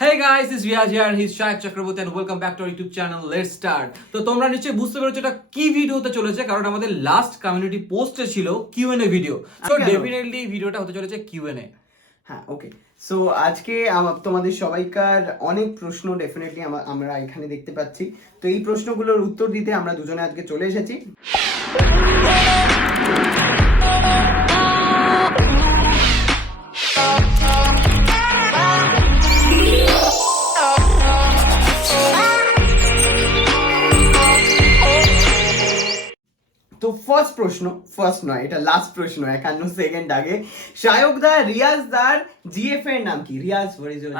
Hey guys, it's Riyaz here and he's Shahid Chakraborty and welcome back to our YouTube channel. Let's start. তো তোমরা নিশ্চয়ই বুঝতে পেরেছো এটা কি ভিডিও হতে চলেছে, কারণ আমাদের লাস্ট কমিউনিটি পোস্টে ছিল Q&A ভিডিও। সো ডেফিনেটলি ভিডিওটা হতে চলেছে Q&A। হ্যাঁ, ওকে। সো আজকে তোমাদের সবাইকার অনেক প্রশ্ন ডেফিনেটলি আমরা এখানে দেখতে পাচ্ছি। তো এই প্রশ্নগুলোর উত্তর দিতে আমরা দুজনে আজকে চলে এসেছি। তো ফার্স্ট নয়, এটা লাস্ট প্রশ্ন 51 সেকেন্ড আগে। শায়ক দা, রিয়াজ দার জিএফ এর নাম কি? Riyaz, what is your?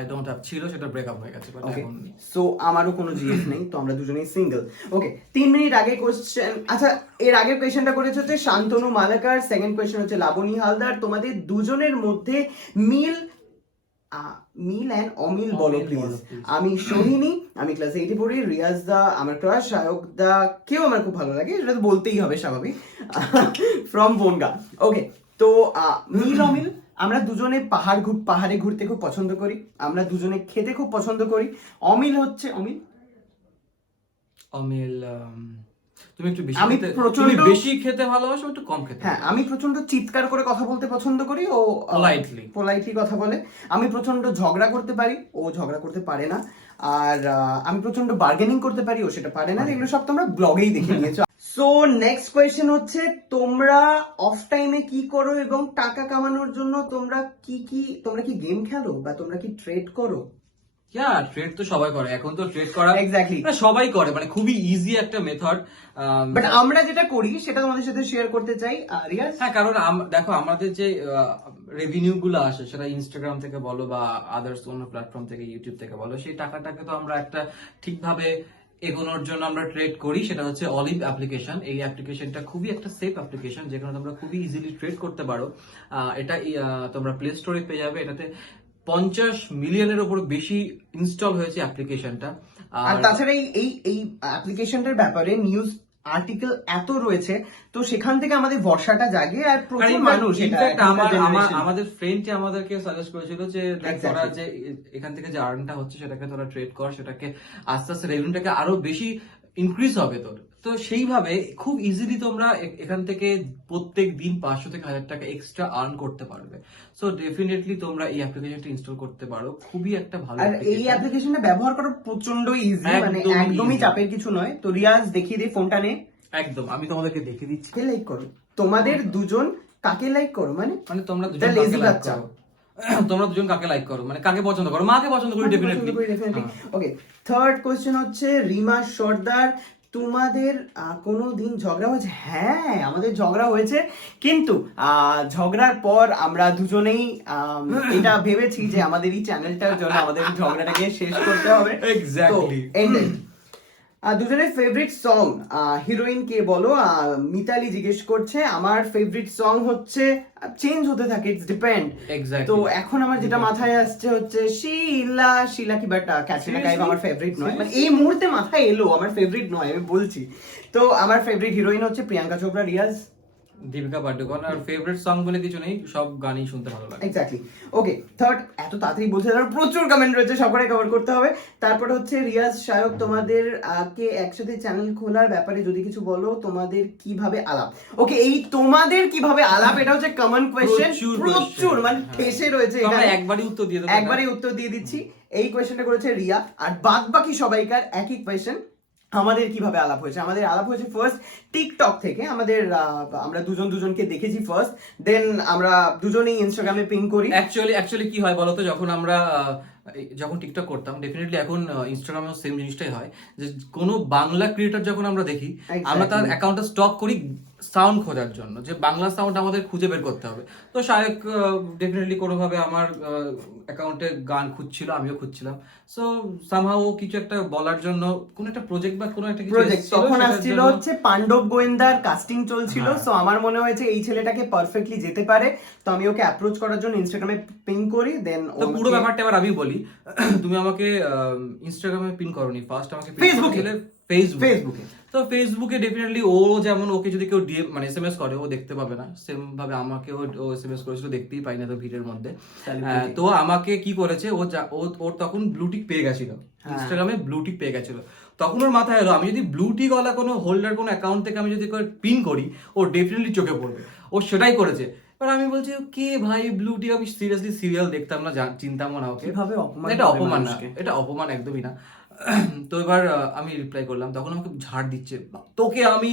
I don't have ছিল, সেটা ব্রেকআপ হয়ে গেছে, বাট এখন সো আমারও কোনো জিএফ নেই, তো আমরা দুজনেই সিঙ্গেল। ওকে, 3 মিনিট আগে কোশ্চেন, আচ্ছা এর আগের কোশ্চেনটা করেছে হচ্ছে শান্তনু মালাকার, সেকেন্ড কোশ্চেন হচ্ছে লাবণী হালদার। তোমাদের দুজনের মধ্যে মিল এন্ড অমিল বলো প্লিজ। আমি সোহিনী, আমি ক্লাস 8 এ পড়ি। রিয়াজ দা আমার ক্রাশ, শায়ক দা কেউ আমার খুব ভালো লাগে, এটা তো বলতেই হবে স্বাভাবিক, ফ্রম বনগা। ওকে, তো মিল অমিল, আমরা দুজনে পাহাড়ে ঘুরতে খুব পছন্দ করি, আমরা দুজনে খেতে খুব পছন্দ করি। অমিল হচ্ছে অমিল তুমি একটু বেশি আমি তুমি বেশি খেতে ভালোবাসো, একটু কম খেতে। হ্যাঁ, আমি প্রচন্ড চিৎকার করে কথা বলতে পছন্দ করি, ও পোলাইটলি কথা বলে। আমি প্রচন্ড ঝগড়া করতে পারি, ও ঝগড়া করতে পারে না। আর আমি প্রচন্ড বার্গেনিং করতে পারি, ও সেটা পারে না। এগুলো সব তোমরা ব্লগেই দেখে নিয়েছো। সো নেক্সট কোয়েশ্চেন হচ্ছে, তোমরা অফ টাইমে কি করো এবং টাকা কামানোর জন্য তোমরা কি গেম খেলো বা তোমরা কি ট্রেড করো? ট্রেড তো সবাই করে, এখন তো ট্রেড করা এক্স্যাক্টলি সবাই করে, মানে খুবই ইজি একটা মেথড। বাট আমরা যেটা করি সেটা তোমাদের সাথে শেয়ার করতে চাই। রিয়াজ? হ্যাঁ, কারণ দেখো আমাদের যে রেভিনিউ গুলো আসে, সেটা ইনস্টাগ্রাম থেকে বলো বা আদার্স অন্য প্ল্যাটফর্ম থেকে, ইউটিউব থেকে বলো, সেই টাকাটাকে তো আমরা একটা ঠিকভাবে এগোনোর জন্য আমরা ট্রেড করি। সেটা হচ্ছে অলিভ অ্যাপ্লিকেশন। এই অ্যাপ্লিকেশনটা খুবই একটা সেফ অ্যাপ্লিকেশন, যেখানে তোমরা খুবই ইজিলি ট্রেড করতে পারো। এটা তোমরা প্লে স্টোরে পেয়ে যাবে। এটাতে 50 মিলিয়নের উপর বেশি ইনস্টল হয়েছে অ্যাপ্লিকেশনটা। আর তাছাড়া এই অ্যাপ্লিকেশনটার ব্যাপারে নিউজ আর্টিকেল এত রয়েছে, তো সেখান থেকে আমাদের ভরসাটা জাগে। আর প্রচুর মানুষ, আমাদের ফ্রেন্ডটি আমাদেরকে সাজেস্ট করেছিল যে তোরা যে এখান থেকে যে আর্নটা হচ্ছে সেটাকে তোরা ট্রেড কর, সেটাকে আস্তে আস্তে রেভিনিউটাকে আরো বেশি ইনক্রিজ হবে তোর। তো সেইভাবে খুব ইজিলি তোমরা এখান থেকে প্রত্যেক দিন 500 থেকে 1000 টাকা এক্সট্রা আর্ন করতে পারবে। সো ডেফিনেটলি তোমরা এই অ্যাপ্লিকেশনটা ইনস্টল করতে পারো, খুবই একটা ভালো। আর এই অ্যাপ্লিকেশনটা ব্যবহার করা প্রচন্ড ইজি, মানে একদমই চাপের কিছু নয়। তো রিয়াজ দেখিয়ে দে ফোনটা নে। একদম, আমি তোমাদেরকে দেখিয়ে দিচ্ছি। কে লাইক করো? তোমাদের দুজন কাকে লাইক করো? মানে তোমরা দুজন কাকে লাইক করো? তোমরা দুজন কাকে লাইক করো, মানে কাকে পছন্দ করো? মাকে পছন্দ করি ডেফিনেটলি। ওকে, থার্ড কোশ্চেন হচ্ছে রিমা সর্দার, তোমাদের কোনো দিন ঝগড়া হয়েছে? হ্যাঁ, আমাদের ঝগড়া হয়েছে, কিন্তু ঝগড়ার পর আমরা দুজনেই এটা ভেবেছি যে আমাদের এই চ্যানেলটার জন্য আমাদের ঝগড়াটাকে শেষ করতে হবে। এক্স্যাক্টলি। দুজনের ফেভারিট সং হিরোইন কে বলো? মিতালি জিজ্ঞেস করছে। আমার ফেভারিট সং হচ্ছে, চেঞ্জ হতে থাকে, ইটস ডিপেন্ড। তো এখন আমার যেটা মাথায় আসছে হচ্ছে শিলা কি, বাট ক্যাটরিনা কাইফ আমার ফেভারিট নয়, মানে এই মুহূর্তে মাথায় এলো, আমার ফেভারিট নয়, আমি বলছি। তো আমার ফেভারিট হিরোইন হচ্ছে প্রিয়াঙ্কা চোপড়া। রিয়াজ? দীপিকা পাডুকোন। আর ফেভারিট সং বলে কিছু নেই, সব গানই শুনতে ভালো লাগে। এক্স্যাক্টলি। ওকে, থার্ড, এত তাড়াতাড়ি বলছে, প্রচুর কমেন্ট রয়েছে, সবকটাই কভার করতে হবে। তারপর হচ্ছে রিয়াজ, শায়ক তোমাদের কে একসাথে চ্যানেল খোলার ব্যাপারে যদি কিছু বলো, তোমাদের কিভাবে আলাপ? ওকে, এই তোমাদের কিভাবে আলাপ, এটা হচ্ছে কমন কোয়েশ্চেন, প্রচুর মানে ঠেসে রয়েছে এখানে। একবারই উত্তর দিয়ে দিচ্ছি। এই কোয়েশ্চেনটা করেছে রিয়া, আর বাদ বাকি সবাইকার একই কোয়েশ্চেন। আমাদের কিভাবে আলাপ হয়েছে? আমাদের আলাপ হয়েছে ফার্স্ট টিকটক থেকে। আমরা দুজনকে দেখেছি ফার্স্ট, দেন আমরা দুজনেই ইনস্টাগ্রামে পিং করি। অ্যাকচুয়ালি কি হয় বলতো, যখন টিকটক করতাম, ডেফিনেটলি এখন ইনস্টাগ্রামেও সেম জিনিসটাই হয়, যে কোনো বাংলা ক্রিয়েটর যখন আমরা দেখি, আমরা তার অ্যাকাউন্টটা স্টক করি সাউন্ড খোঁজার জন্য, যে বাংলা সাউন্ড আমাদের খুঁজে বের করতে হবে। তো শায়ক ডেফিনেটলি কোনোভাবে আমার অ্যাকাউন্টে গান খুঁজছিল, আমিও খুঁজছিলাম। সো সামহাউ কিছু একটা বলার জন্য কোন একটা প্রজেক্ট বা কোন একটা প্রজেক্ট তখন আসছিল হচ্ছে পাণ্ডব গোয়েন্দার কাস্টিং চলছিল। সো আমার মনে হয়েছে এই ছেলেটাকে পারফেক্টলি যেতে পারে, তো আমি ওকে অ্যাপ্রোচ করার জন্য ইনস্টাগ্রামে পিং করি। দেন তো পুরো ব্যাপারটা এবার আমি বলি বলি, তুমি আমাকে ইনস্টাগ্রামে পিন করনি, ফার্স্ট আমাকে ফেসবুকে ফেসবুকে। তো ফেসবুকে ডেফিনেটলি ও যেমন, ওকে যদি কেউ ডিএম মানে এসএমএস করে ও দেখতে পাবে না, সেম ভাবে আমাকে ও এসএমএস করেছিল, দেখতেই পাই না তো ভিড়ের মধ্যে। তো আমাকে কি করেছে, ওর তখন ব্লুটিক পেয়ে গেছিল, ইনস্টাগ্রামে ব্লুটিক পেয়ে গেছিল। তখন ওর মাথায় এলো আমি যদি ব্লুটিক ওয়ালা কোনো হোল্ডার কোনো অ্যাকাউন্ট থেকে আমি যদি পিন করি, ও ডেফিনেটলি চোখে পড়বে। ও সেটাই করেছে। এবার আমি বলছি কে ভাই ব্লুটিক, আমি সিরিয়াসলি সিরিয়াল দেখতাম না, চিনতামও না ওকে। কিভাবে অপমান, এটা অপমান না, এটা অপমান একদমই না। তো এবার আমি রিপ্লাই করলাম, তখন আমাকে ঝাড় দিচ্ছে, তোকে আমি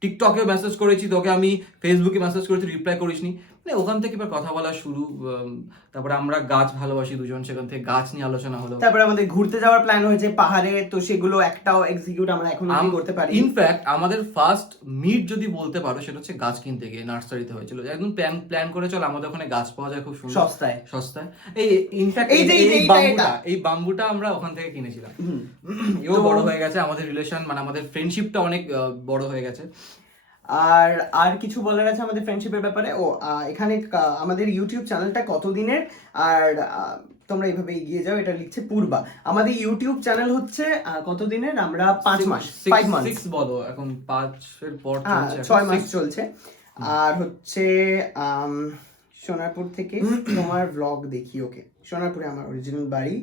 টিকটকে মেসেজ করেছি, তোকে আমি ফেসবুকে মেসেজ করেছি, রিপ্লাই করিসনি। মানে ওখান থেকে এবার কথা বলা শুরু। তারপরে আমরা গাছ ভালোবাসি দুজন, সেখান থেকে গাছ নিয়ে আলোচনা হলো। তারপরে আমাদের ঘুরতে যাওয়ার প্ল্যান হয়েছে পাহাড়ে, তো সেগুলো একটাও এক্সিকিউট আমরা এখনো করতে পারি। ইনফ্যাক্ট আমাদের ফার্স্ট মিট যদি বলতে পারো সেটা হচ্ছে গাছ কিনতে গিয়ে, নার্সারিতে হয়েছিল। একদম প্ল্যান করে চল, আমাদের ওখানে গাছ পাওয়া যায় খুব সুন্দর সস্তায়। এই ইনফ্যাক্ট এই বাম্বুটা আমরা ওখান থেকে কিনেছিলাম। এও বড় হয়ে গেছে, আমাদের রিলেশন মানে আমাদের ফ্রেন্ডশিপটা অনেক বড় হয়ে গেছে। আর কিছু বলার আছে আমাদের ফ্রেন্ডশিপের ব্যাপারে? এখানে আমাদের ইউটিউব চ্যানেলটা কতদিনের, আর তোমরা এইভাবে এগিয়ে যাও, এটা লিখছে পূর্বা। আমাদের ইউটিউব চ্যানেল হচ্ছে কতদিনের, আমরা 5 মাস, 5 মাস বলো, এখন 5 এর পর 6 মাস চলছে। আর হচ্ছে সোনারপুর থেকে তোমার ব্লগ দেখি। ওকে, সোনারপুরে আমার অরিজিনাল বাড়ি।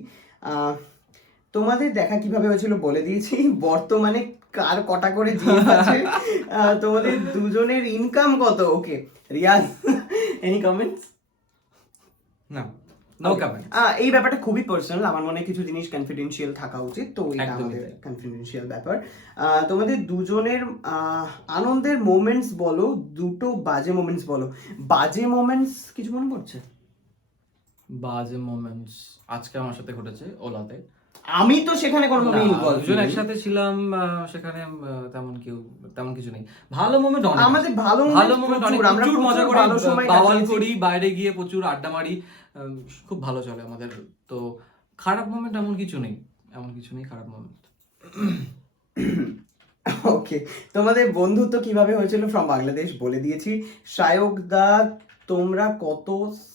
তোমাদের দেখা কিভাবে হয়েছিল বলে দিয়েছি। বর্তমানে কার কটা করে জিনিস আছে, তোমাদের দুজনের ইনকাম কত? ওকে রিয়াজ, এনি কমেন্টস? না, নো কমেন্ট। এই ব্যাপারটা খুবই পার্সোনাল, আমার মনে হয় কিছু জিনিস কনফিডেন্সিয়াল থাকা উচিত, তো এটা আমাদের কনফিডেন্সিয়াল ব্যাপার। তোমাদের দুজনের আনন্দের মোমেন্টস বলো, দুটো বাজে মোমেন্টস বলো। বাজে মোমেন্টস কিছু মনে পড়ছে? বাজে মোমেন্টস আজকে আমার সাথে ঘটেছে ওলাতে। আমি তো সেখানে কোনো দুজন একসাথে ছিলাম, সেখানে তেমন কিছু নেই। ভালো মোমেন্ট অনেক, আমাদের ভালো মোমেন্ট অনেক, আমরা প্রচুর মজা করি, ভালো সময় বাওয়াল করি, বাইরে গিয়ে প্রচুর আড্ডা মারি, খুব ভালো চলে আমাদের। তো খারাপ মোমেন্ট এমন কিছু নেই খারাপ মোমেন্ট। ওকে, তোমাদের বন্ধুত্ব কিভাবে হয়েছিল ফ্রম বাংলাদেশ বলে দিয়েছি। সায়ক দা, তোমরা কত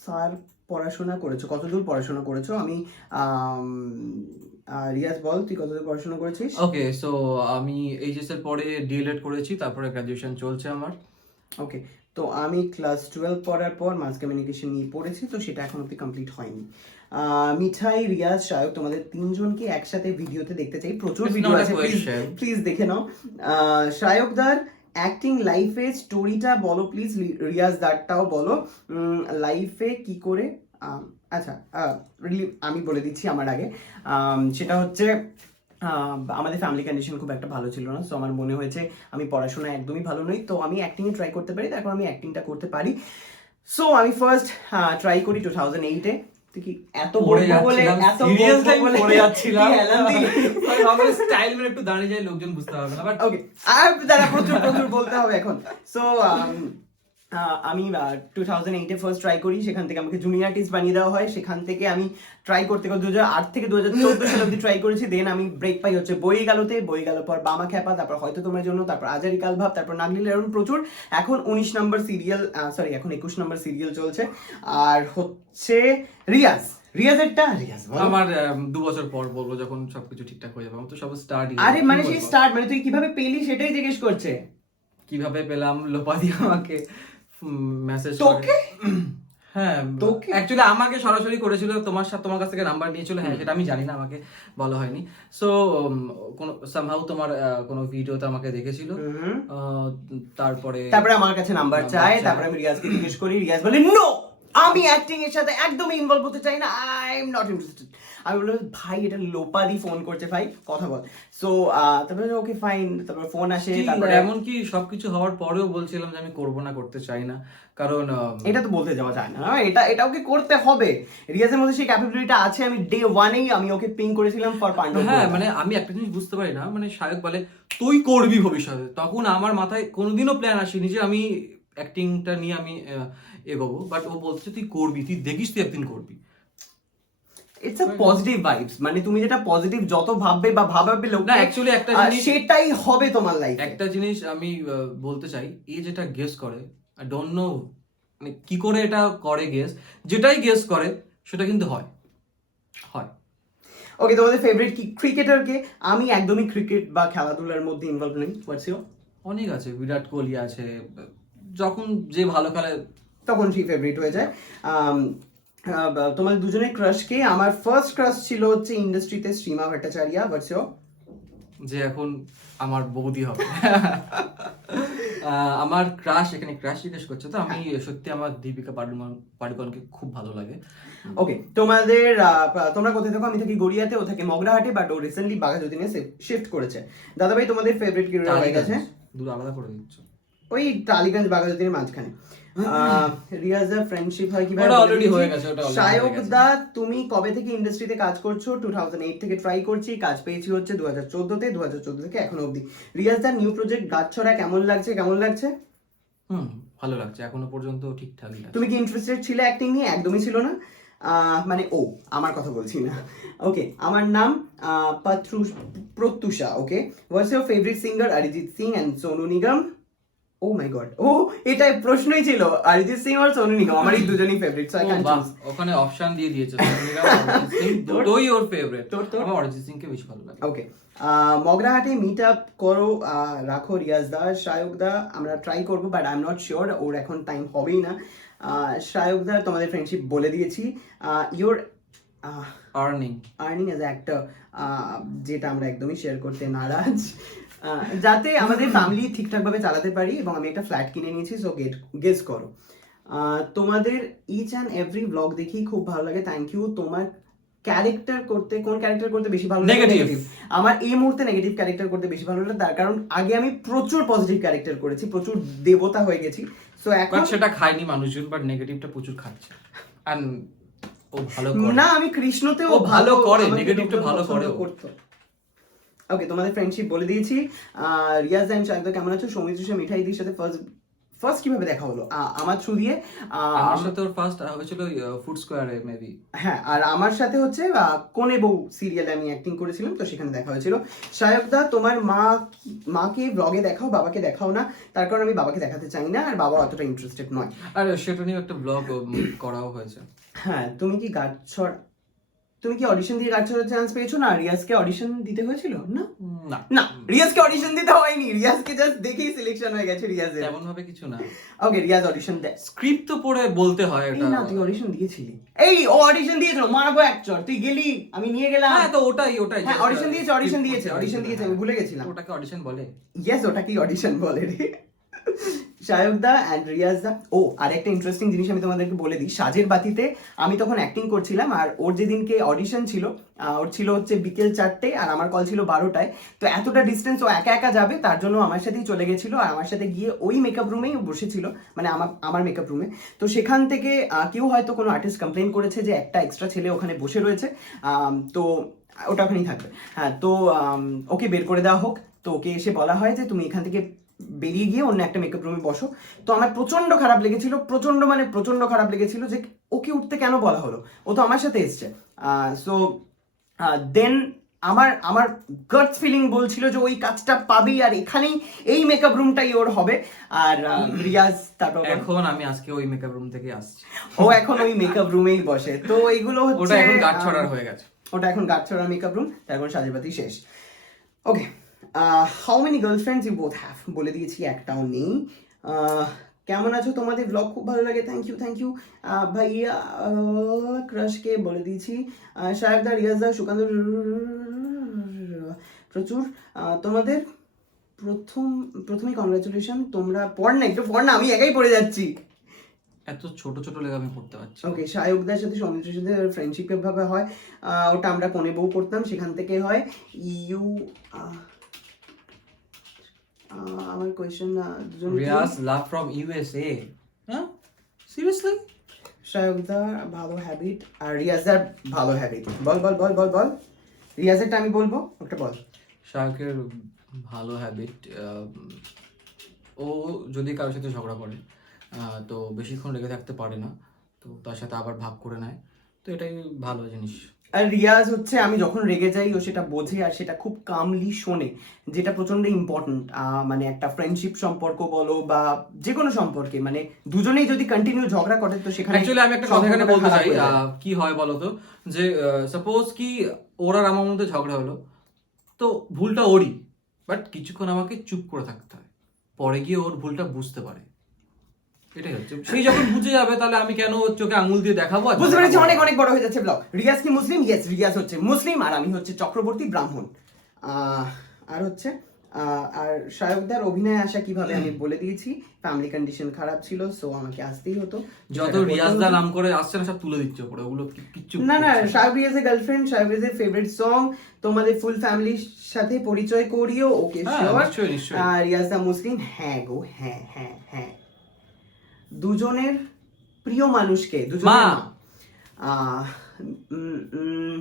সাল পড়াশোনা করেছো, কতদূর পড়াশোনা করেছো? আমি রিয়াজ বল, তুই কতদূর পড়াশোনা করেছিস? ওকে, সো আমি এইচএস এর পরে ডিএলএড করেছি, তারপরে গ্র্যাজুয়েশন চলছে আমার। ওকে, তো আমি ক্লাস 12 পড়ার পর মাস কমিউনিকেশন নিয়ে পড়েছি, তো সেটা এখন অব্দি কমপ্লিট হয়নি। মিঠাই, রিয়াজ, শায়ক, তোমাদের তিনজনকে একসাথে ভিডিওতে দেখতে চাই, প্রচুর ভিডিও আছে, প্লিজ দেখে নাও। শায়ক দার অ্যাক্টিং লাইফে স্টোরিটা বলো প্লিজ, রিয়াজ দারটাও বলো, লাইফে কি করে। আচ্ছা, আমি বলে দিচ্ছি আমার আগে। সেটা হচ্ছে আমাদের ফ্যামিলি কন্ডিশন খুব একটা ভালো ছিল না, সো আমার মনে হয়েছে আমি পড়াশোনায় একদমই ভালো নই, তো আমি অ্যাক্টিংয়ে ট্রাই করতে পারি, এখন আমি অ্যাক্টিংটা করতে পারি। সো আমি ফার্স্ট ট্রাই করি 2008-এ। কি এত বলবো বলে এত সিরিয়াসলি পড়ে যাচ্ছিলাম, আমি স্টাইল মেরে একটু দাঁড়িয়ে যাই, লোকজন বুঝতে পারবে না, বাট ওকে, আর দাঁড়া, প্রচুর বলতে হবে এখন। সো আমি 2008-এ ফার্স্ট ট্রাই করি, সেখান থেকে আমাকে জুনিয়র আর্টিস্ট বানিয়ে দেওয়া হয়, সেখান থেকে আমি ট্রাই করতে 2008 থেকে 2014 সাল অব্দি ট্রাই করেছি। দেন আমি ব্রেক পাই হচ্ছে বই গেল পর বামা খ্যাপা, তারপর হয়তো তোমার জন্য, তারপর আজারি কাল ভাব, তারপর নাগলিল এরকম প্রচুর। এখন 19 নম্বর সিরিয়াল, সরি এখন 21 নম্বর সিরিয়াল চলছে। আর হচ্ছে রিয়াজ, আমার 2 বছর পর বলবো যখন সবকিছু ঠিকঠাক হয়ে যাবে, তো সব স্টার্ট। আরে মানে সেই স্টার্ট মানে তুই কিভাবে পেলি সেটাই জিজ্ঞেস করছে। কিভাবে পেলাম, লোপাদি আমাকে মেসেজ তোকে, হ্যাঁ তোকে অ্যাকচুয়ালি আমাকে সরাসরি করেছিল, তোমার কাছ থেকে নাম্বার নিয়েছিল, হ্যাঁ সেটা আমি জানি না, আমাকে বলা হয়নি। সো কোন সামহাউ তোমার কোন ভিডিওতে আমাকে দেখেছিল, তারপরে আমার কাছে নাম্বার চায়, তারপরে আমি রিয়াজকে জিজ্ঞেস করি, রিয়াজ বলে নো, আমি অ্যাক্টিং এর সাথে একদমই ইনভলভ হতে চাই না, আই এম নট ইন্টারেস্টেড। আমি বললাম ভাই এটা লোপাদি ফোন করছে, ভাই কথা বল। সো তারপরে ওকে ফাইন, তারপর ফোন আসে, তারপরে এমনকি সবকিছু হওয়ার পরেও বলছিলাম যে আমি করতে চাই না, কারণ এটা তো বলতে যাওয়া যায় না, এটা ওকে করতে হবে। রিয়াজের মধ্যে সেই ক্যাপাবিলিটিটা আছে, আমি ডে 1-এই আমি ওকে পিং করেছিলাম ফর পান্ডব। হ্যাঁ মানে আমি একটা জিনিস বুঝতে পারি না, মানে শায়ক বলে তুই করবি ভবিষ্যতে, তখন আমার মাথায় কোনোদিনও প্ল্যান আসেনি যে আমি অ্যাক্টিংটা নিয়ে আমি এগোবো, বাট ও বলছে তুই করবি, তুই দেখিস তুই একদিন করবি। ইটস আ পজিটিভ ভাইবস, মানে তুমি যেটা পজিটিভ যত ভাববে বা ভাবাবে লোক, না অ্যাকচুয়ালি একটা জিনিস সেটাই হবে তোমার লাইফে। একটা জিনিস আমি বলতে চাই, এই যেটা গেস করে, আই ডোন্ট নো মানে কি করে এটা করে গেস, যেটাই গেস করে সেটা কিন্তু হয়। হয়। ওকে, তোমাদের ফেভারিট কি ক্রিকেটার কে? আমি একদমই ক্রিকেট বা খেলাধুলার মধ্যে ইনভলভ নেই। What's your? অনেক আছে, বিরাট কোহলি আছে, যখন যে ভালো খেলে তখন সেই ফেভারিট হয়ে যায়। তোমাদের দুজনের ক্রাশ কে? আমার ফার্স্ট ক্রাশ ছিল হচ্ছে ইন্ডাস্ট্রিতে শ্রীমা ভট্টাচার্য। What's your? যে এখন আমার বৌদি হবে। আমার ক্রাশ, এখানে ক্রাশ জিজ্ঞেস করছে তো, আমি সত্যি আমার দীপিকা পাডুকোনকে খুব ভালো লাগে। ওকে, তোমাদের তোমরা কোথায় থাকো? আমি থাকি গড়িয়াতে, ও থাকে মগরাহাটে, বাট ও রিসেন্টলি বাঘাযতীনে শিফট করেছে। দাদাভাই তোমাদের ফেভারিট কি হয়ে গেছে? দূর আলাদা করে দিচ্ছ। ওই টালিগঞ্জ বাঘাযতীনের মাঝখানে। রিয়াজের ফ্রেন্ডশিপ হয় কিভাবে? ওটা অলরেডি হয়ে গেছে, ওটা অলরেডি শায়ক দা, তুমি কবে থেকে ইন্ডাস্ট্রিতে কাজ করছো? 2008 থেকে ট্রাই করছি, কাজ পেয়েছি হচ্ছে 2014 তে, 2014 থেকে এখনো অবধি। রিয়াজ দা, নিউ প্রজেক্ট গাছছড়া কেমন লাগছে? কেমন লাগছে? ভালো লাগছে, এখনো পর্যন্ত ঠিকঠাকই লাগছে। তুমি কি ইন্টারেস্টেড ছিলে অ্যাক্টিং নিয়ে? একদমই ছিল না। মানে ও, আমার কথা বলছি না। ওকে, আমার নাম Pratyusha. Okay, what's your favourite singer? Arijit Singh and Sonu Nigam. Oh my god, ও এটা প্রশ্নই ছিল, অরিজিৎ সিং আর সোনু নিগম, আমার এই দুজনই favourite, so I can choose. ওখানে অপশন দিয়ে দিয়েছে, সোনু নিগম আর অরিজিৎ সিং, দুটোই ওর ফেভারিট। তোর আমার অরিজিৎ সিংকে বেশি ভালো লাগে। ওকে, মগরাহাটে মিট আপ করো, রাখো রিয়াজ দা। শায়ক দা, আমরা ট্রাই করবো, but I am not sure, ওর এখন টাইম হবেই না। শায়ক দা, তোমাদের ফ্রেন্ডশিপ বলে দিয়েছি। ইউর আর্নিং অ্যাজ অ্যাক্টর, যেটা আমরা একদমই শেয়ার করতে নারাজ। যাতে আমাদের ফ্যামিলি ঠিকঠাকভাবে চালাতে পারি, এবং আমি একটা ফ্ল্যাট কিনে নিয়েছি, সো গেস করো। তোমাদের ইচ অ্যান্ড এভরি ব্লগ দেখি খুব ভালো লাগে, থ্যাংক ইউ। তোমার ক্যারেক্টার করতে, কোন ক্যারেক্টার করতে বেশি ভালো লাগে? Negative. আমার এই মুহূর্তে নেগেটিভ ক্যারেক্টার করতে বেশি ভালো লাগে, তার কারণ আগে আমি প্রচুর পজিটিভ ক্যারেক্টার করেছি, প্রচুর দেবতা হয়ে গেছি, সো এখন সেটা খায়নি মানুষজন, বাট নেগেটিভটা প্রচুর খাচ্ছে। আর ও ভালো করে না, আমি কৃষ্ণতে ও ভালো করে, নেগেটিভটা ভালো করে করতো। ওকে, তোমাদের ফ্রেন্ডশিপ বলে দিয়েছি। রিয়াজ এন্ড শায়ক দা কেমন আছো? সৌমিত্র মিঠাইদির সাথে ফার্স্ট কিভাবে দেখা হলো? আমার থ্রু দিয়ে। আমার সাথে ওর ফার্স্ট হয়েছিল ফুড স্কোয়ারে মেবি। হ্যাঁ, আর আমার সাথে হচ্ছে কোনে বউ সিরিয়ালে আমি অ্যাক্টিং করেছিলাম, তো সেখানে দেখা হয়েছিল। শায়ক দা, তোমার মাকে ব্লগে দেখাও, বাবাকে দেখাও না, তার কারণ আমি বাবাকে দেখাতে চাই না, আর বাবা অতটা ইন্টারেস্টেড নয়। আর সেটা নিয়ে একটা ব্লগ করাও হয়েছে। হ্যাঁ, তুমি কি অডিশন দিয়ে গাছছড়ার চান্স পেয়েছো? না, রিয়াজকে অডিশন দিতে হয়েছিল? না না না, রিয়াজকে অডিশন দিতে হয়নি, রিয়াজকে জাস্ট দেখেই সিলেকশন হয়ে গেছে রিয়াজের। তেমন ভাবে কিছু না। ওকে, রিয়াজ অডিশন দেয়। স্ক্রিপ্ট তো পড়ে বলতে হয় এটা। না, তুই অডিশন দিয়েছিলি। এই ও অডিশন দিয়েছিল, মারবো এক চড়, তুই গেলি, আমি নিয়ে গেলাম। হ্যাঁ, তো ওটাই হ্যাঁ, অডিশন দিয়েছে, আমি ভুলে গেছিলাম। ওটাকে অডিশন বলে? ইয়েস, ওটাকেই অডিশন বলে রে। শায়ক দা অ্যান্ড রিয়াজ দা, ও আর একটা ইন্টারেস্টিং জিনিস আমি তোমাদেরকে বলে দিই, সাজের বাতিতে আমি তখন অ্যাক্টিং করছিলাম, আর ওর যেদিনকে অডিশন ছিল, ওর ছিল হচ্ছে বিকেল 4টে, আর আমার কল ছিল 12টায়। তো এতটা ডিস্টেন্স ও একা একা যাবে, তার জন্য আমার সাথেই চলে গেছিল, আর আমার সাথে গিয়ে ওই মেকআপ রুমেই বসেছিল, মানে আমার মেকআপ রুমে। তো সেখান থেকে কেউ হয়তো কোনো আর্টিস্ট কমপ্লেন করেছে যে একটা এক্সট্রা ছেলে ওখানে বসে রয়েছে, তো ওটা ওখানেই থাকবে। হ্যাঁ, তো ওকে বের করে দেওয়া হোক। তো ওকে এসে বলা হয় যে তুমি এখান থেকে বেরিয়ে গিয়ে অন্য একটা মেকআপ রুমে বসো। তো আমার প্রচন্ড খারাপ লেগেছিল, প্রচন্ড খারাপ লেগেছিল যে ওকে উঠতে কেন বলা হলো, ও তো আমার সাথে এসছে। সো দেন আমার গাট ফিলিং বলছিল যে ওই কাজটা পাবেই, আর এখানেই এই মেকআপ রুমটাই ওর হবে। আর রিয়াজ, তারপর এখন আমি আজকে ওই মেকআপ রুম থেকে আসছি। ও এখন ওই মেকআপ রুমেই বসে। তো এইগুলো হচ্ছে, ওটা এখন গাঁটছড়ার হয়ে গেছে। ওটা এখন গাঁটছড়ার মেকআপ রুম, তারপর সাজেবাতি শেষ। Okay, how many girlfriends you both have? বলে দিয়েছি, একটাও নেই। কেমন আছো? তোমাদের ব্লগ খুব ভালো লাগে, থ্যাংক ইউ। ভাইয়া ক্রাশকে বলে দিয়েছি। শায়ক দা, রিয়াজ দা, সুকান্ত প্রচুর। তোমাদের প্রথমেই কংগ্রাচুলেশন। তোমরা একটু পড় না, আমি একাই পড়ে যাচ্ছি। এত ছোট ছোট লেখা আমি পড়তে পারছি। ওকে, শায়কদার সাথে সৌমিত্রের সাথে ফ্রেন্ডশিপ ভাবে হয়, ওটা আমরা কোনে বউ করতাম, সেখান থেকে হয়। আমার question, Riyaz love from USA. হ্যাঁ, সিরিয়াসলি? শায়কদার ভালো হ্যাবিট আর রিয়াজদার ভালো হ্যাবিট। বল। রিয়াজেরটা আমি বলবো, ওটা বল। শায়কের ভালো হ্যাবিট, ও যদি কারোর সাথে ঝগড়া করে তো বেশিক্ষণ লেগে থাকতে পারে না, তো তার সাথে আবার ভাগ করে নেয়, তো এটাই ভালো জিনিস। আর রিয়াজ হচ্ছে আমি যখন রেগে যাই ও সেটা বোঝে আর সেটা খুব কামলি শোনে, যেটা প্রচন্ড ইম্পর্টেন্ট। মানে একটা ফ্রেন্ডশিপ সম্পর্ক বলো বা যে কোনো সম্পর্কে, মানে দুজনেই যদি কন্টিনিউ ঝগড়া করে তো সেখানে অ্যাকচুয়ালি আমি একটা কথা এখানে সম্পর্কটা বলতে খারাপ চাই, হয়ে যায়। কি হয় বলতো, যে সাপোজ কি ওর আর আমার মধ্যে ঝগড়া হলো, তো ভুলটা ওরই, বাট কিছুক্ষণ আমাকে চুপ করে থাকতে হয়, পরে গিয়ে ওর ভুলটা বুঝতে পারে, এটাই হচ্ছে। সেই যখন বুঝে যাবে তাহলে আমি কেন ওর চোখে আঙুল দিয়ে দেখাবো? আর বুঝতে ঝগড়া পেরেছি, করবো? অনেক অনেক বড় হয়ে যাচ্ছে ব্লগ। রিয়াজ কি মুসলিম? ইয়েস, রিয়াজ হচ্ছে মুসলিম আর আমি হচ্ছে চক্রবর্তী ব্রাহ্মণ। আর হচ্ছে আর শায়কদার অভিনয় আসা কিভাবে আমি বলে দিয়েছি, ফ্যামিলি কন্ডিশন খারাপ ছিল, সো আমাকে আসতেই হতো। যত রিয়াজদা নাম করে আসছে না সব তুলে দিচ্ছে ওপরে, ওগুলো কিচ্ছু না না, করছে না। শায়ক রিয়াজের গার্লফ্রেন্ড, শায়ক রিয়াজের ফেভারিট সং, তোমাদের ফুল ফ্যামিলির সাথে পরিচয় করিও, ওকে হ্যাঁ, শিওর। নিশ্চয়ই নিশ্চয়ই। রিয়াজদা মুসলিম, হ্যাঁ গো, হ্যাঁ হ্যাঁ হ্যাঁ। দুজনের প্রিয় মানুষকে, দুজনের মা। মা। আহ, উম, উম,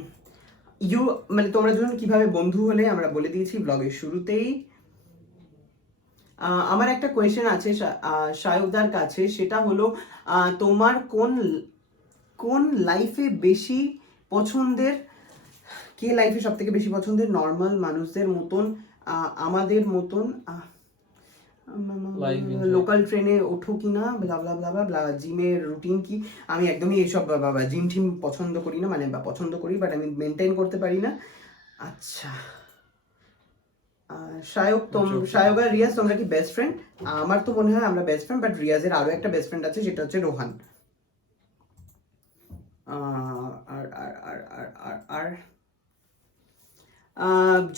ইউ মানে তোমরা দুজন কিভাবে বন্ধু হলে আমরা বলে দিয়েছি ব্লগের শুরুতেই। আমার একটা কোয়েশ্চেন আছে শায়কদার কাছে, সেটা হলো তোমার কোন কোন লাইফে বেশি পছন্দের, কে লাইফে সব থেকে বেশি পছন্দের? নর্মাল মানুষদের মতন, আমাদের মতন Life enjoy. লোকাল ট্রেনে ওঠো কিনা, ব্লা ব্লা ব্লা ব্লা, জিমের রুটিন কি? আমি একদমই এইসব জিম টিম পছন্দ করি না, মানে বা পছন্দ করি বাট আমি মেনটেন করতে পারি না। আচ্ছা, শায়ক আর রিয়াজ তোমরা কি বেস্ট ফ্রেন্ড? আমার তো মনে হয় আমরা বেস্ট ফ্রেন্ড, বাট রিয়াজের আরো একটা বেস্ট ফ্রেন্ড আছে, সেটা হচ্ছে রোহান। আর আর আর আর আর আর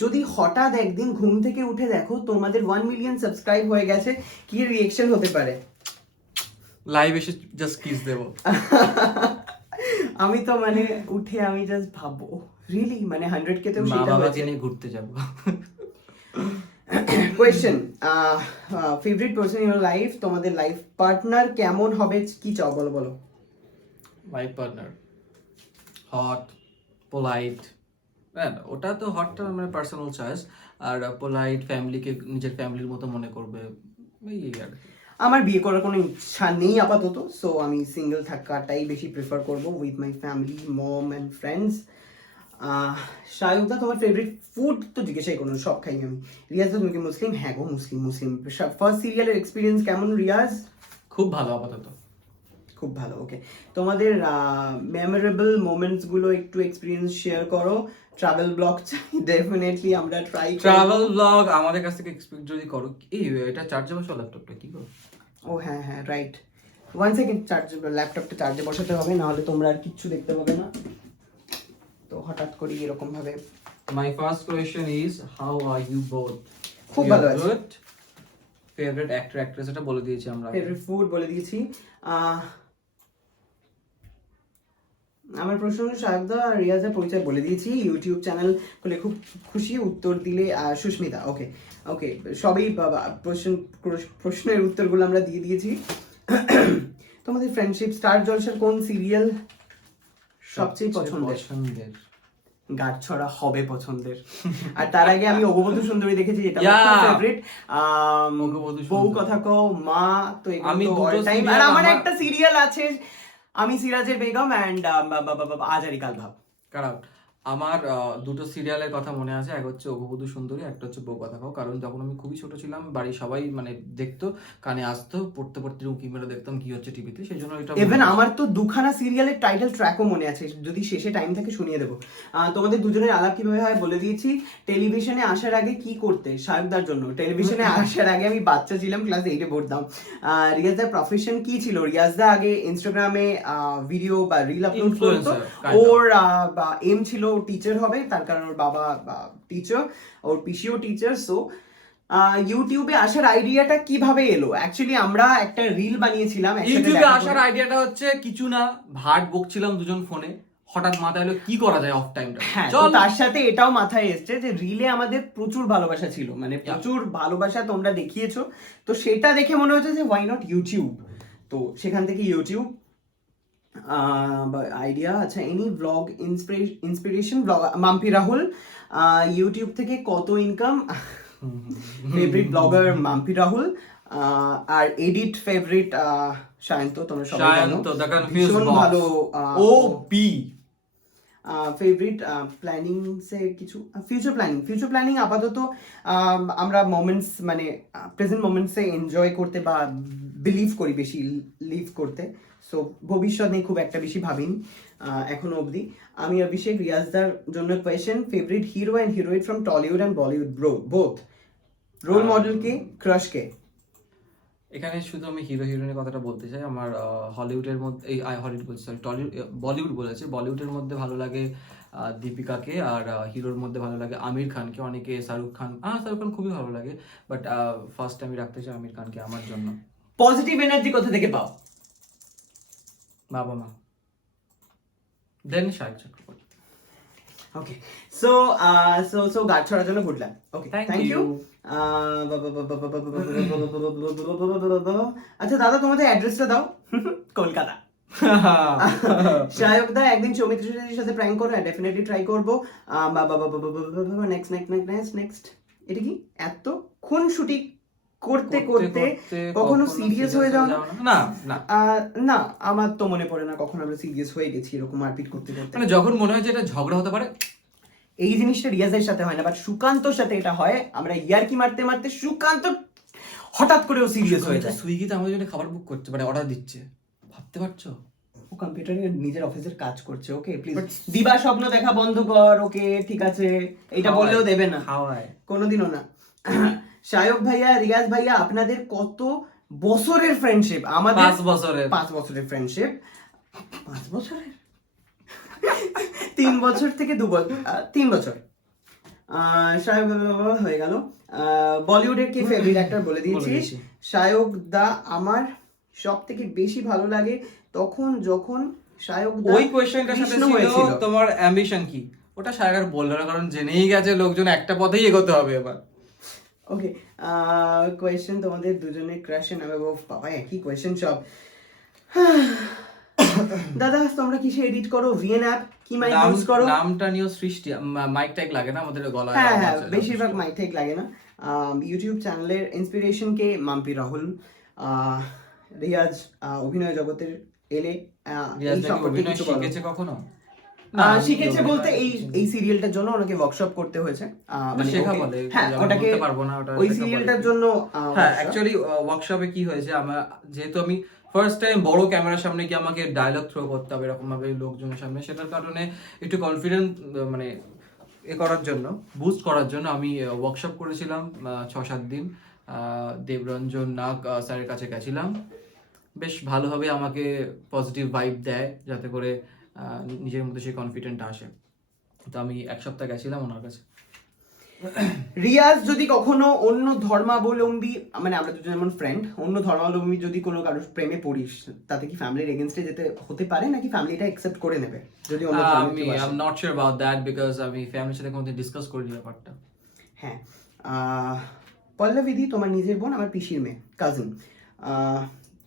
যদি হঠাৎ একদিন ঘুম থেকে উঠে দেখো তোমাদের 1 মিলিয়ন সাবস্ক্রাইব হয়ে গেছে, কি রিয়েকশন হতে পারে? লাইভ এসে জাস্ট কিস দেবো। আমি তো মানে উঠে আমি জাস্ট ভাববো, রিয়েলি মানে 100 কে তো মা সেটা বাবাকে হয়েছে। নিয়ে ঘুরতে যাবো। Question, favourite person in your life, তোমাদের লাইফ পার্টনার কেমন হবে, কি চাও বলো বলো? লাইফ পার্টনার হট, পোলাইট, হ্যাঁ ওটা তো হটটা মানে পার্সোনাল চয়েস, আর পোলাইট, ফ্যামিলিকে নিজের ফ্যামিলির মতো মনে করবে, এই আর কি। আমার বিয়ে করার কোনো ইচ্ছা নেই আপাতত, সো আমি সিঙ্গেল থাকাটাই বেশি প্রেফার করব with my family, mom and friends. শায়ুদা তোমার ফেভারিট ফুড তো জিজ্ঞাসাই করুন, সব খাই আমি। রিয়াজ তুমি কি মুসলিম? হ্যাঁ গো মুসলিম, মুসলিম। ফার্স্ট সিরিয়ালের এক্সপিরিয়েন্স কেমন রিয়াজ? খুব ভালো আপাতত। খুব ভালো, ওকে। তোমাদের মেমোরেবল মোমেন্টস গুলো একটু এক্সপিরিয়েন্স শেয়ার করো। ট্রাভেল ব্লগ চাই ডেফিনেটলি, আমরা ট্রাই ট্রাভেল ব্লগ আমাদের কাছ থেকে এক্সপেক্ট যদি করো। এই এটা চার্জে বসা ল্যাপটপটা কি করো? ও হ্যাঁ হ্যাঁ, রাইট, 1 সেকেন্ড, চার্জ, ল্যাপটপটা চার্জে বসাতে হবে, না হলে তোমরা আর কিচ্ছু দেখতে পাবে না। তো হঠাৎ করে এরকম ভাবে। My first question is how are you both? খুব ভালো আছি। গুড। ফেভারিট অ্যাক্টর অ্যাক্ট্রেস এটা বলে দিয়েছি আমরা। ফেভারিট ফুড বলে দিয়েছি। আমার প্রশ্ন হলো শায়কদা আর রিয়াজের পরিচয় বলে দিয়েছি, ইউটিউব চ্যানেল খুলে খুব খুশি, উত্তর দিলে সুস্মিতা, ওকে ওকে, সবই প্রশ্নের উত্তরগুলো আমরা দিয়ে দিয়েছি। তোমাদের ফ্রেন্ডশিপ, স্টার জলসার কোন সিরিয়াল সবচেয়ে পছন্দের? গাঁটছড়া হবে পছন্দের। আর তার আগে আমি অগবধূ সুন্দরী দেখেছি, যেটা আমার Yeah. ফেভারিট। অগবধূ বউ সুন্দরী। কথা কও, মা, তো আমি এগুলো দুটো অল টাইম। serial আর আমার আমার- একটা সিরিয়াল আছে, আমি সিরাজের বেগম অ্যান্ড আজারি কাল ভাব। কারণ আমার দুটো সিরিয়ালের কথা মনে আছে, এক হচ্ছে অঘবধূ সুন্দরী, একটা হচ্ছে বউ কথা কও। কারণ যখন আমি খুবই ছোট ছিলাম বাড়ির সবাই মানে দেখতো, কানে আসতো, পড়তে পড়তে উঁকি মেরে দেখতাম কি হচ্ছে টিভিতে, সেই জন্য এটা ইভেন আমার তো দুখানা সিরিয়ালের টাইটেল ট্র্যাকও মনে আছে, যদি শেষে টাইম থাকে শুনিয়ে দেবো। তোমাদের দুজনের আলাপ কিভাবে হয় বলে দিয়েছি। টেলিভিশনে আসার আগে কি করতে? শায়কদার জন্য টেলিভিশনে আসার আগে আমি বাচ্চা ছিলাম, ক্লাস 8-এ পড়তাম। রিয়াজদার প্রফেশন কি ছিল? রিয়াজদা আগে ইনস্টাগ্রামে ভিডিও বা রিল আপলোড করতো। Influencer, kind of. ওর এম ছিল টিচার হবে, তার কারণ ওর বাবা টিচার, ওর পিসিও টিচার। সো ইউটিউবে আসার আইডিয়াটা কিভাবে এলো? অ্যাকচুয়ালি আমরা একটা রিল বানিয়েছিলাম একসাথে ইউটিউবে দেখা আসার করে। আইডিয়াটা হচ্ছে কিছু না, ভাট বকছিলাম দুজন ফোনে, হঠাৎ মাথায় এলো কি করা যায় অফ টাইমটা, হ্যাঁ, তো চল। তার সাথে এটাও মাথায় এসছে যে রিলে আমাদের প্রচুর ভালোবাসা ছিল, মানে প্রচুর ভালোবাসা তোমরা দেখিয়েছো, তো সেটা দেখে মনে হচ্ছে যে হোয়াই নট ইউটিউব। তো সেখান থেকে ইউটিউব আইডিয়া। আচ্ছা, any vlog inspiration vlog? Mampi Rahul. YouTube থেকে কত income? Favourite vlogger Mampi Rahul. আর এডিট ফেভারিট সায়ন্ত, তোমরা সবাই জানো, শায়ন্ত, দ্য কনফিউজ ভীষণ বক্স। ভালো। ও পি ফেভারিট প্ল্যানিং সে কিছু ফিউচার প্ল্যানিং আপাতত আমরা মোমেন্টস মানে প্রেজেন্ট মোমেন্টসে এনজয় করতে বা বিলিভ করি বেশি লিভ করতে, সো ভবিষ্যৎ নিয়ে খুব একটা বেশি ভাবিনি এখনো অবধি। আমি অভিষেক, রিয়াজদার জন্য question, favourite hero and heroine from Tollywood and Bollywood both, role model কে, ক্রাশ কে? এখানে শুধু আমি হিরো হিরোইনের কথাটা বলতে চাই। আমার হলিউডের মধ্যে এই হলিউড বলছি, সরি টলিউড, বলিউড বলেছে, বলিউডের মধ্যে ভালো লাগে দীপিকাকে, আর হিরোর মধ্যে ভালো লাগে আমির খানকে। অনেকে শাহরুখ খান, শাহরুখ খান খুবই ভালো লাগে, বাট ফার্স্ট আমি রাখতে চাই আমির খানকে আমার জন্য। পজিটিভ এনার্জি কোথা থেকে পাও? বাবা মা, then Shahrukh Chakraborty. Okay, so গাছ ছড়ার জন্য good luck. Okay, Thank thank you. you. আচ্ছা দাদা, তোমাদের অ্যাড্রেসটা দাও। কলকাতা। শায়ক দা, একদিন সৌমিত্র চ্যাটার্জির সাথে প্র্যাঙ্ক করো, ডেফিনেটলি ট্রাই করবো। নেক্সট এটা কি এতক্ষণ শুটিং করতে করতে কখনো সিরিয়াস হয়ে যাও না? না না, না, আমার তো মনে পড়ে না কখন আমরা সিরিয়াস হয়ে গেছি এরকম মারপিট করতে করতে। মানে যখন মনে হয় যে এটা ঝগড়া হতে পারে, এই জিনিসটা রিয়াজের সাথে হয় না, বাট সুকান্তর সাথে এটা হয়। আমরা ইয়ারকি মারতে মারতে সুকান্ত হঠাৎ করে সিরিয়াস হয়ে যায়। সুইগিতে আমাদের জন্য খাবার বুক করছে, মানে অর্ডার দিচ্ছে, ভাবতে পারছো? ও কম্পিউটারে নিজের অফিসের কাজ করছে। ওকে প্লিজ, দিবা স্বপ্ন দেখা বন্ধ কর। ওকে ঠিক আছে, এটা বললেও দেবে না, খাওয়ায় কোনোদিনও না। শায়ক ভাইয়া, রিয়াজ ভাইয়া, আপনাদের কত বছরের ফ্রেন্ডশিপ? আমাদের 5 বছরের। 5 বছরের ফ্রেন্ডশিপ। 5 বছরের? 3 বছর থেকে 2 বছর, 3 বছর। শায়ক হয়ে গেল। বলিউডের কি ফেভারিট অ্যাক্টর বলে দিয়েছিস? শায়ক দা, আমার সব থেকে বেশি ভালো লাগে তখন যখন শায়ক দা ওই কোয়েশ্চেনটার সাথে ছিল তোমার অ্যাম্বিশন কি, ওটা সায়গার বললো না, কারণ জেনেই গেছে লোকজন একটা পথেই এগোতে হবে এবার। ওকে, কোয়েশ্চেন, তোমাদের দুজনের ক্রাশ নামে? বাবা একই কোয়েশ্চেন সব। দাদা তোমরা কিসে এডিট করো? ভিএন অ্যাপ কি মাইক ইউজ করো? নামটা নিও সৃষ্টি, মাইক ট্যাগ লাগে না আমাদের গলায়? হ্যাঁ, বেশিরভাগ মাইক ট্যাগ লাগে না। ইউটিউব চ্যানেলের ইন্সপিরেশন কে? মাম্পি রাহুল। রিয়াজ অভিনয় জগতের এলে রিয়াজ নাকি অভিনয় শিখেছে কখনো? শিখেছে বলতে এই সিরিয়ালটার জন্য ওনাকে ওয়ার্কশপ করতে হয়েছে, মানে শেখা বলে, হ্যাঁ ওটাকে বলতে পারবো না, ওটা ওই সিরিয়ালটার জন্য। হ্যাঁ, অ্যাকচুয়ালি ওয়ার্কশপে কি হয়েছে, আমার যেহেতু আমি ফার্স্ট টাইম বড় ক্যামেরার সামনে গিয়ে আমাকে ডায়লগ থ্রো করতে হবে এরকম ভাবে লোকজনের সামনে, সেটার কারণে একটু কনফিডেন্ট মানে করার জন্য, বুস্ট করার জন্য আমি ওয়ার্কশপ করেছিলাম 6-7 দিন। দেবরঞ্জন নাগ স্যারের কাছে গেছিলাম, বেশ ভালোভাবে আমাকে পজিটিভ ভাইব দেয় যাতে করে নিজের মধ্যে সেই কনফিডেন্ট আসে। তো আমি 1 সপ্তাহ গেছিলাম ওনার কাছে। রিয়াজ যদি কখনো অন্য ধর্মাবলম্বী, মানে আমরা দুজন যেমন ফ্রেন্ড, অন্য ধর্মাবলম্বী যদি কোনো কারোর প্রেমে পড়িস, তাতে কি ফ্যামিলির এগেইনস্টে যেতে হতে পারে নাকি ফ্যামিলি এটা অ্যাকসেপ্ট করে নেবে যদি অন্য আমি I am not sure about that, because আমি ফ্যামিলির সাথে কোনোদিন ডিসকাস করিনি ব্যাপারটা। হ্যাঁ, পল্লবীদি তোমার নিজের বোন, আমার পিসির মেয়ে, কাজিন।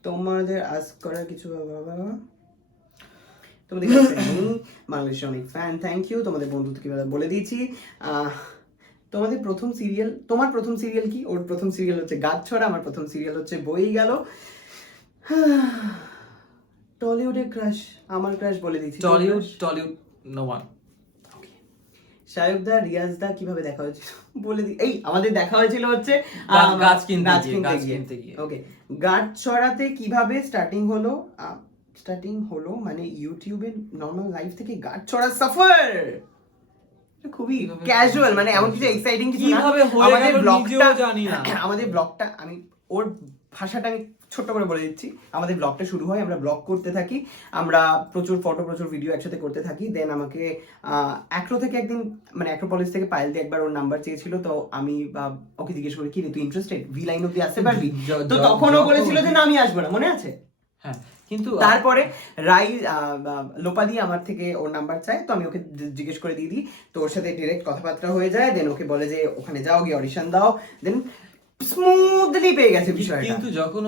তোমাদের আস্ক করার কিছু তোমাদের বাংলাদেশের অনেক ফ্যান, থ্যাংক ইউ। তোমাদের বন্ধুত্ব কিভাবে বলে দিয়েছি। তোমার প্রথম সিরিয়াল কি? ওর প্রথম সিরিয়াল হচ্ছে গাছ ছড়া, আমার প্রথম সিরিয়াল হচ্ছে বই গেল। টলিউডের ক্রাশ, আমার ক্রাশ বলে দিচ্ছি। Tollywood no one. Shayak da, Riaz da কিভাবে দেখা হয়েছিল বলে দি। এই আমাদের দেখা হয়েছিল হচ্ছে গাছ কিনতে গিয়ে। ওকে, গাছ ছড়াতে কিভাবে স্টার্টিং হলো মানে ইউটিউবে নরমাল লাইফ থেকে গাছ ছড়া সফর খুবই ক্যাজুয়াল, মানে এমন কিছু এক্সাইটিং কিছু না। আমাদের ব্লগটা জানি না, আমাদের ব্লগটা আমি ওর ভাষাটা আমি ছোট্ট করে বলে দিচ্ছি। আমাদের ব্লগটা শুরু হয়, আমরা ব্লগ করতে থাকি, আমরা প্রচুর ফটো প্রচুর ভিডিও একসাথে করতে থাকি। দেন আমাকে অ্যাক্রো থেকে একদিন, মানে অ্যাক্রোপলিস থেকে পায়েল দিয়ে একবার ওর নাম্বার চেয়েছিল, তো আমি ওকে জিজ্ঞেস করি কি রে তুই ইন্টারেস্টেড, ভি লাইন অব্দি আসতে পারবি? তো তখন ও বলেছিল যে না আমি আসবো না, মনে আছে? হ্যাঁ, কিন্তু তারপরে লোপাদি আমার থেকে ওর নাম্বার চায়, তো আমি ওকে জিজ্ঞেস করে দিয়ে দিই, তো ওর সাথে ডিরেক্ট কথাবার্তা হয়ে যায়। দেন ওকে বলে যে ওখানে যাও, গিয়ে অডিশন দাও, দেন স্মুথলি পেয়ে গেছে বিষয়টা। কিন্তু যখন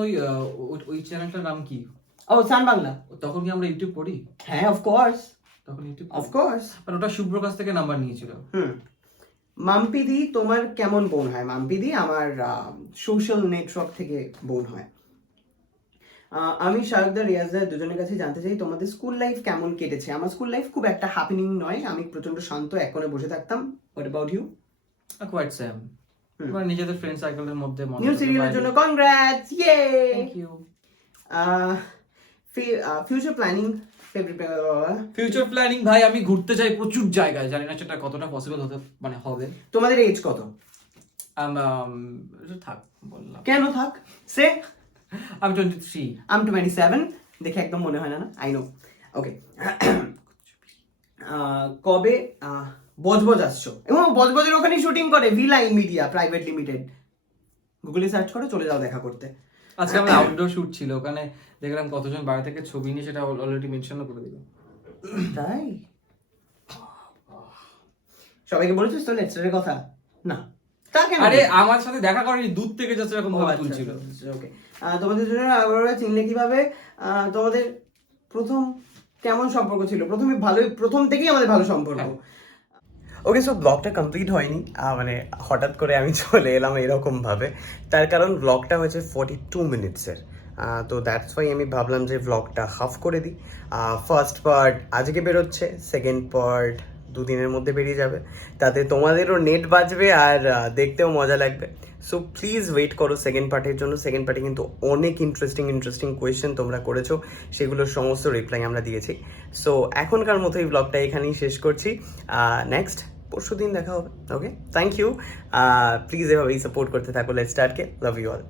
ওই চ্যানেলটার নাম কি? ও সান বাংলা। তখন কি আমরা ইউটিউব করি? হ্যাঁ অফকোর্স, তখন ইউটিউব অফকোর্স। আর ওটা শুভ্র কাছ থেকে নাম্বার নিয়েছিল। মাম্পিদি তোমার কেমন বোন হয়? মাম্পিদি আমার সোশ্যাল নেটওয়ার্ক থেকে বোন হয়। আমি শারদা রিয়াজদা দুজনের কাছে জানতে চাই তোমাদের স্কুল লাইফ কেমন কেটেছে। আমার স্কুল লাইফ খুব একটা হ্যাপেনিং নয়, আমি প্রচন্ড শান্ত এক কোণে বসে থাকতাম। What about you? Quite same. এবার নিজেদের ফ্রেন্ড সার্কেলের মধ্যে নিউ সিরিয়ালের জন্য কনগ্রাটস, ইয়ে। Thank you. Future planning, future planning ভাই আমি ঘুরতে চাই প্রচুর জায়গায়, জানি না সেটা কতটা পসিবল হতে মানে হবে। তোমাদের এজ কত? থাক বললাম। কেন থাক? সে আমি 23। আমি 27। দেখে একদম মনে হয় না, না আই নো। ওকে, কবে বজবজ আসছো? এবং বজবজের ওখানেই শুটিং করে V line media private limited. গুগলে সার্চ করো, চলে যাও দেখা করতে। আজকে আমাদের আউটডোর শুট ছিল, ওখানে দেখলাম কতজন বাইরে থেকে ছবি নিয়ে, সেটা অলরেডি মেনশনও করে দিল। তাই সবাইকে বলেছিস তো লেটসের কথা? না, তা কেন? আরে আমার সাথে দেখা করেনি, দূর থেকে যাচ্ছে এরকম ভাবে তুলছিল। ওকে, তোমাদের জন্য আবার চিনলে কিভাবে? তোমাদের প্রথম কেমন সম্পর্ক ছিল? প্রথমে ভালোই, প্রথম থেকেই আমাদের ভালো সম্পর্ক। ওকে, সো ব্লগটা কমপ্লিট হয়নি, মানে হঠাৎ করে আমি চলে এলাম এরকম ভাবে। তার কারণ ব্লগটা হয়েছে 42 মিনিটসের, তো দ্যাটস ওয়াই আমি ভাবলাম যে ব্লগটা হাফ করে দিই। ফার্স্ট পার্ট আজকে বেরোচ্ছে, সেকেন্ড পার্ট 2 দিনের মধ্যে বেরিয়ে যাবে, তাতে তোমাদেরও নেট বাজবে আর দেখতেও মজা লাগবে। সো প্লিজ ওয়েট করো সেকেন্ড পার্টের জন্য। সেকেন্ড পার্টে কিন্তু অনেক ইন্টারেস্টিং কোয়েশ্চেন তোমরা করেছো, সেগুলোর সমস্ত রিপ্লাই আমরা দিয়েছি। সো এখনকার মতো এই ব্লগটা এখানেই শেষ করছি। নেক্সট পরশু দিন দেখা হবে। Okay, thank you. প্লিজ এভাবেই সাপোর্ট করতে থাকো লেটস স্টার্টকে। Love you all.